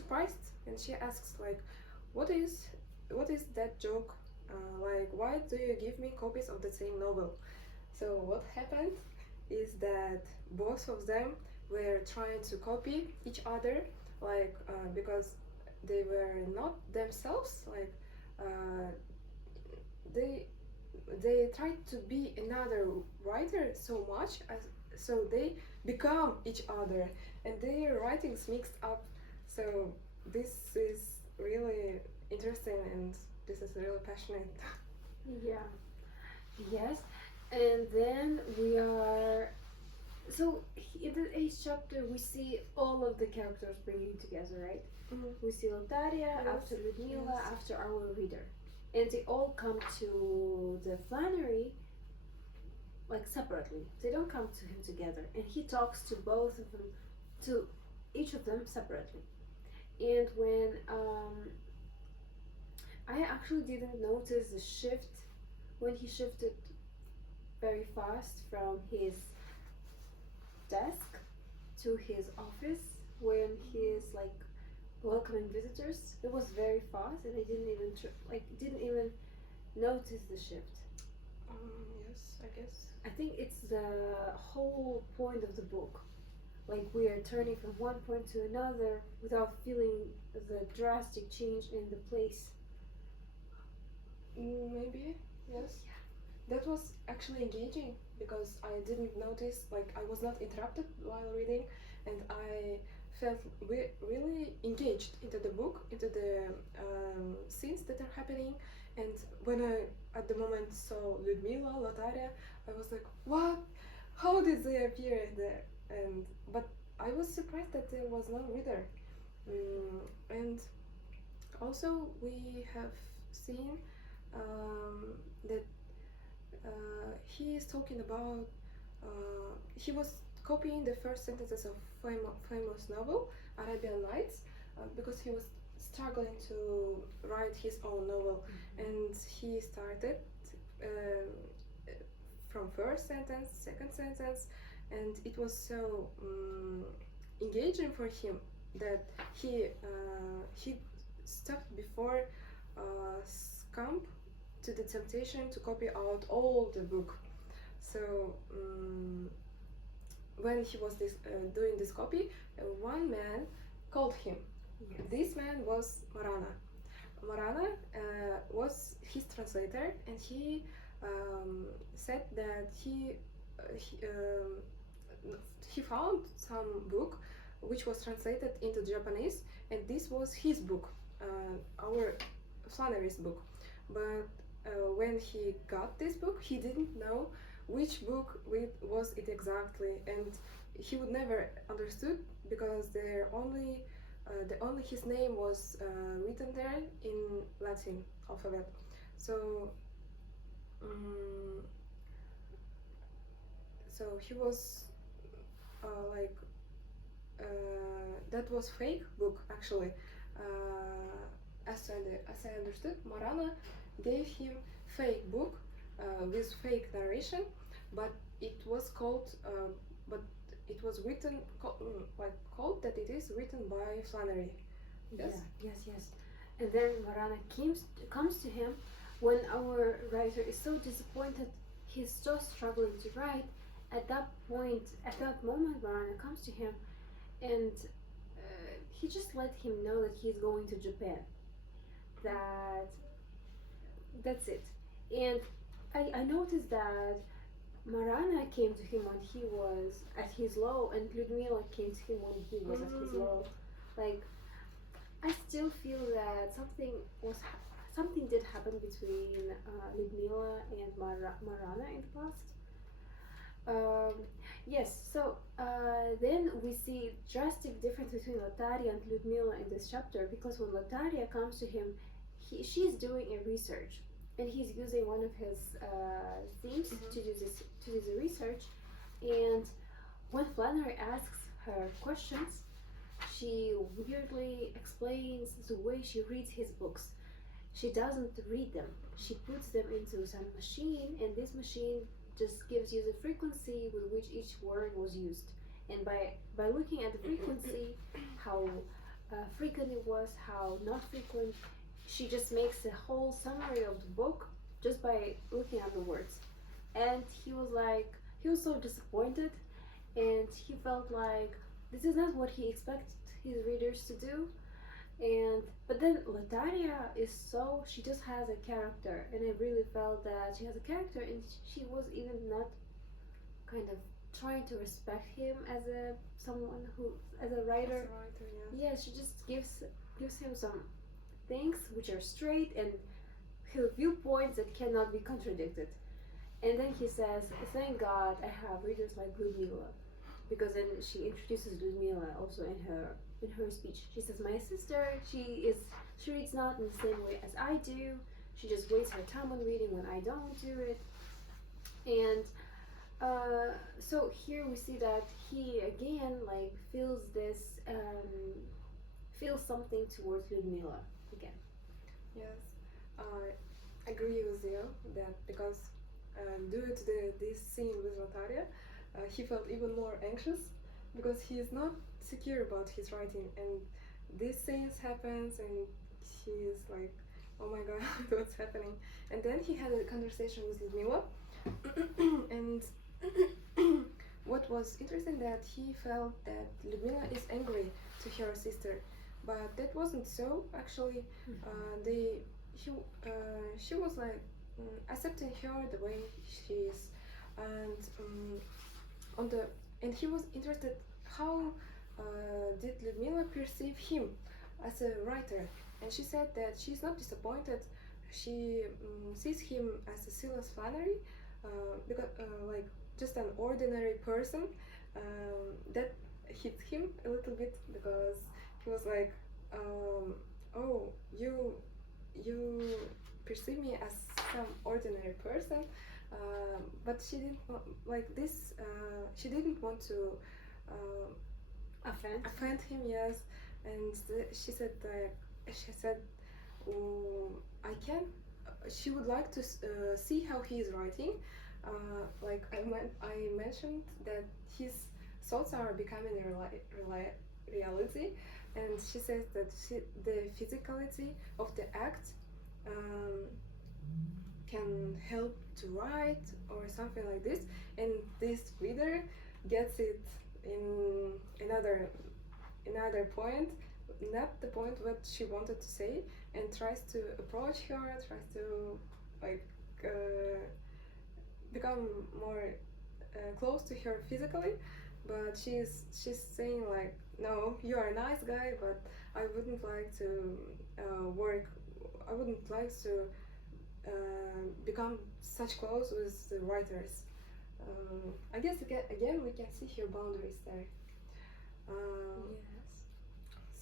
surprised, and she asks like, "What is, what is that joke? Like, why do you give me copies of the same novel?" So what happened is that both of them were trying to copy each other, like because they were not themselves, like uh, they they tried to be another writer so much as so they become each other and their writings mixed up. So this is really interesting and this is really passionate. Yeah. Yes. And then we are. So in the eighth chapter, we see all of the characters bringing together, right? Mhm. We see Lotaria Yes, after Ludmila, yes. after our reader, and they all come to the Flannery like separately. They don't come to him together, and he talks to both of them, to each of them separately. And when I actually didn't notice the shift when he shifted very fast from his desk to his office when he's like welcoming visitors. It was very fast, and I didn't even notice the shift. Yes, I guess. I think it's the whole point of the book. Like we are turning from one point to another without feeling the drastic change in the place. Maybe, yes. That was actually engaging because I didn't notice, like, I was not interrupted while reading, and I felt really engaged into the book, into the scenes that are happening. And when I, at the moment, saw Ludmila, Lotaria, I was like, what? How did they appear there? And but I was surprised that there was no reader. And also, we have seen that he is talking about he was copying the first sentences of famous novel Arabian Nights because he was struggling to write his own novel, and he started from first sentence, second sentence, and it was so engaging for him that he stopped before succumbed to the temptation to copy out all the book. So when he was doing this copy, one man called him. Yes. This man was Marana. Marana was his translator, and he said that he found some book which was translated into Japanese, and this was his book, our Flannery's book. But when he got this book, he didn't know which book was it exactly, and he would never understood because the only his name was written there in Latin alphabet. So um, so he was like that was fake book actually. As I understood, Marana gave him fake book with fake narration, but it was called but it was written like called that it is written by Flannery. Yes. Yeah, yes. And then Marana comes to him when our writer is so disappointed, he's just struggling to write. At that point, at that moment, Marana comes to him and he just let him know that he's going to Japan. That that's it. And I noticed that Marana came to him when he was at his low, and Ludmila came to him when he was at his low. Like, I still feel that something did happen between Ludmila and Marana in the past. Yes, so then we see drastic difference between Lotaria and Ludmila in this chapter, because when Lotaria comes to him, she's doing a research, and he's using one of his themes to do the research. And when Flannery asks her questions, she weirdly explains the way she reads his books. She doesn't read them. She puts them into some machine, and this machine just gives you the frequency with which each word was used. And by looking at the frequency, how frequent it was, how not frequent. She just makes a whole summary of the book just by looking at the words. And he was so disappointed, and he felt like this is not what he expected his readers to do. And but then Lataria is so, she just has a character, and I really felt that she has a character, and she was even not kind of trying to respect him as a someone who as a writer. As a writer, yeah. Yeah, she just gives him some things which are straight and her viewpoints that cannot be contradicted. And then he says, "Thank God I have readers like Ludmila," because then she introduces Ludmila also in her speech. She says, "My sister, she reads not in the same way as I do. She just wastes her time on reading when I don't do it." And so here we see that he again like feels this feels something towards Ludmila again. Yes, I agree with you that because due to this scene with Natalia, he felt even more anxious because he is not secure about his writing, and these scenes happens, and he is like, "Oh my God, what's happening?" And then he had a conversation with Ludmila, and what was interesting that he felt that Ludmila is angry to her sister, but that wasn't so. Actually, they he she was like accepting her the way she is, and on the and he was interested how did Ludmila perceive him as a writer, and she said that she's not disappointed. She sees him as a Silas Flannery, because like just an ordinary person. That hit him a little bit because he was like, "Oh, you perceive me as some ordinary person," but she didn't like this. She didn't want to offend him. Yes, and she said that I can. She would like to see how he is writing. Like I mentioned that his thoughts are becoming reality, and she says that the physicality of the act can help to write or something like this, and this reader gets it in another point, not the point what she wanted to say, and tries to approach her, tries to like become more close to her physically, but she's saying like, "No, you are a nice guy, but I wouldn't like to work. I wouldn't like to become such close with the writers." I guess again we can see her boundaries there. Yes.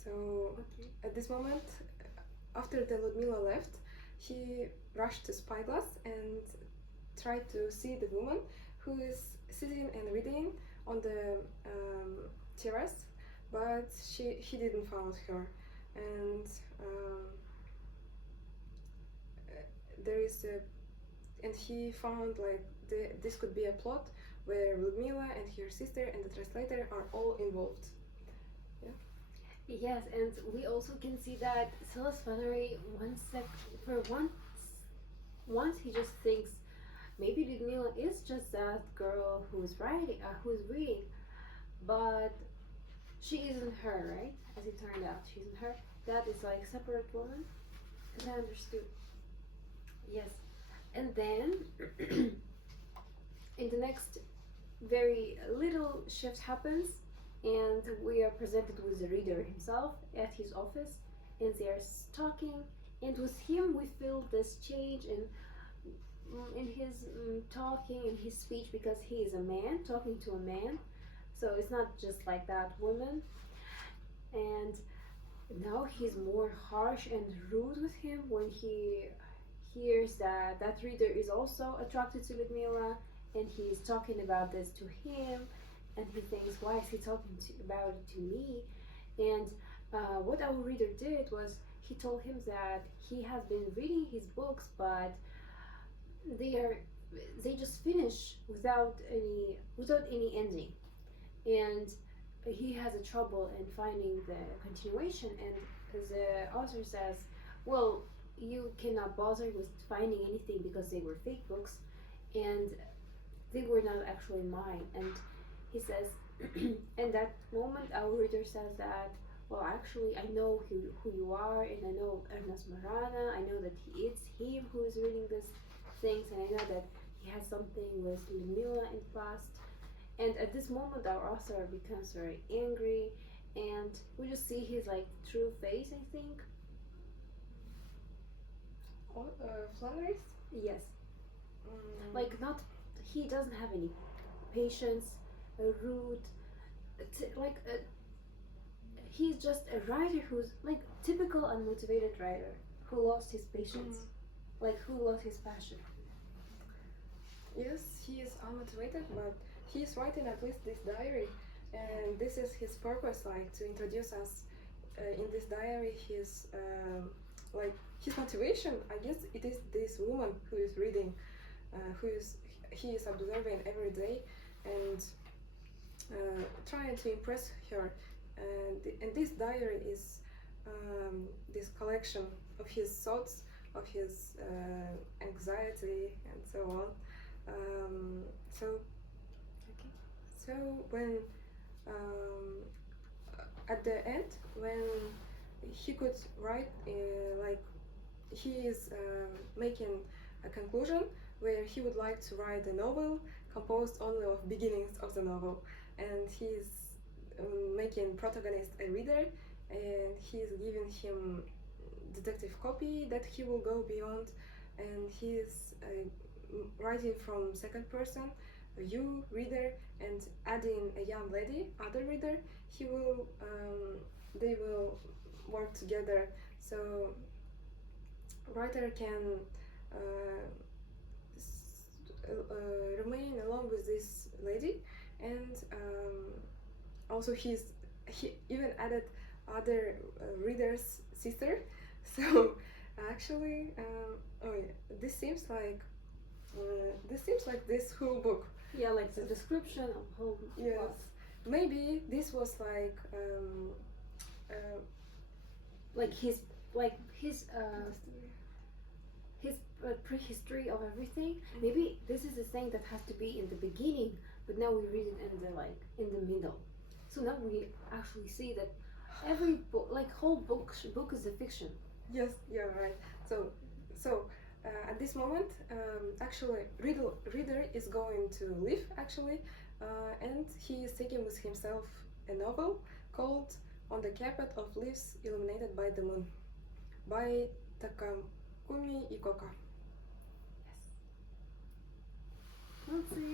So Okay. at this moment, after the Ludmila left, he rushed to Spyglass and tried to see the woman who is sitting and reading on the terrace, but he didn't find her, and there is a and he found like this could be a plot where Ludmila and her sister and the translator are all involved. Yes, and we also can see that Silas Flannery once he just thinks maybe Ludmila is just that girl who's reading, but she isn't her, right? As it turned out, she isn't her. That is like separate woman, as I understood. Yes, and then in the next very little shift happens, and we are presented with the reader himself at his office, and they are talking, and with him we feel this change in his talking, in his speech, because he is a man talking to a man, so it's not just like that woman. And now he's more harsh and rude with him when he hears that that reader is also attracted to Ludmila, and he's talking about this to him, and he thinks, why is he talking about it to me? And what our reader did was he told him that he has been reading his books, but they just finish without any ending, and he has a trouble in finding the continuation, and the author says, well, you cannot bother with finding anything because they were fake books and they were not actually mine. And he says, in that moment, our reader says that, well, actually, I know who you are, and I know Ernest Marana. I know that it's him who is reading these things, and I know that he has something with Ludmila in the past. And at this moment, our author becomes very angry, and we just see his like true face, I think. Flannery's? Yes, Mm, like not, he doesn't have any patience, rude, he's just a writer who's like typical unmotivated writer who lost his patience, like who lost his passion. yes, he is unmotivated, but he is writing at least this diary, and this is his purpose, like to introduce us in this diary. His like his motivation. I guess it is this woman who is reading, he is observing every day, and trying to impress her. And this diary is this collection of his thoughts, of his anxiety, and so on. So Okay. so when um, at the end, when he could write, like he is making a conclusion where he would like to write a novel composed only of beginnings of the novel, and he's making protagonist a reader, and he's giving him detective copy that he will go beyond, and he's writing from second person, you reader, and adding a young lady, other reader. He will they will work together, so writer can uh, remain along with this lady, and also he even added other reader's sister. So actually, oh yeah, this seems like this whole book. Yeah, like the description of whole Yes, plot. maybe this was like Like his prehistory of everything. Maybe this is the thing that has to be in the beginning, but now we read it in the in the middle. So now we actually see that every book, like whole book is a fiction. Yes, you're right. So at this moment, actually, reader is going to leave actually, and he is taking with himself a novel called "On the Carpet of Leaves Illuminated by the Moon" by Takakumi Ikoka. Let's see.